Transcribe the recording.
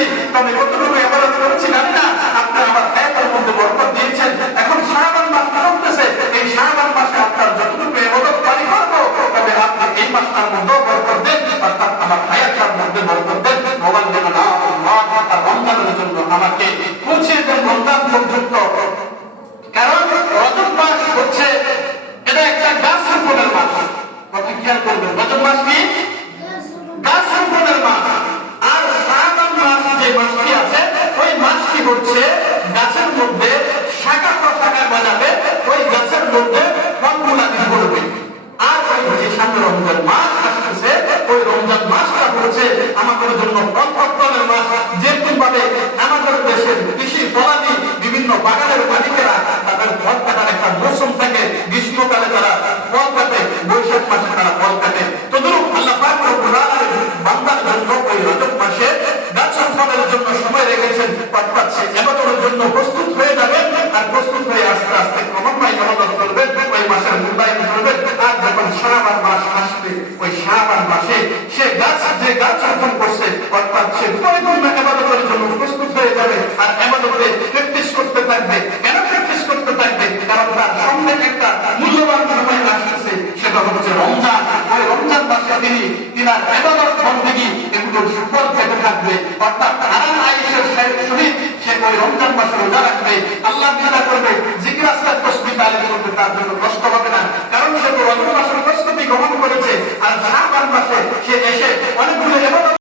করেছি তবে কতটুকু এবারত করেছি জানি না, আপনার আমার ব্যয়ের মধ্যে বরকত দিয়েছেন। এখন সারাবান মাস চলতেছে, এই সারাবান মাসে আপনার যতটুকু এবারত পারি করব, তবে আপনি এই মাসটার মধ্যেও বরকত দেন, অর্থাৎ আমার হায়াতটার মধ্যে বরকত দেন। মোবাইল যেন না তার রমজানের জন্য আমাকে পৌঁছে দেন রমজান পর্যন্ত। কারণ রজত মাস হচ্ছে, এটা একটা গাছ রোপণের মাস। কথা খেয়াল করবেন রজত মাস কি? আমাদের জন্য ফলফলের মাস যেরকম ভাবে আমাদের দেশের কৃষি ফলাদি বিভিন্ন বাগানের মালিকেরা তাদের ফল কাটার একটা মৌসুম থাকে, গ্রীষ্মকালে তারা ফল কাটে, বৈশাখ মাসে তারা ফল কাটে। তদরূপ আল্লাহ পাক জন্য ওই মাসে ফলের জন্য সময় রেখেছেন। জন্য প্রস্তুত হয়ে আর প্রস্তুত হয়ে আস্তে আস্তে ওই মাসের মূল্যায়ন আর যখন মাস আসবে, ওই মাসে সে গাছ, যে গাছ সে পরিপূর্ণ এবাদতের জন্য প্রস্তুত হয়ে যাবে আর এবাদতে প্র্যাকটিস করতে থাকবে। কেন প্র্যাকটিস করতে থাকবে? কারণ তার সামনে একটা মূল্যবান সময় আসছে সেটা হচ্ছে রমজান। ওই রমজান মাসে তিনি তিনার এবাদত বন্দেগী এগুলোর সুফল পেতে থাকবে। অর্থাৎ আরাম আয়েশের সহিত সে ওই রমজান মাসে রোজা রাখবে। আল্লাহ বিদা করবে, জিকির আস্তার তসবি তালিম করবে, তার জন্য কষ্ট হবে না। কারণ সে তো রমজান মাসের প্রস্তুতি গ্রহণ করেছে। আর শাহবান মাসে সে এসে অনেকগুলো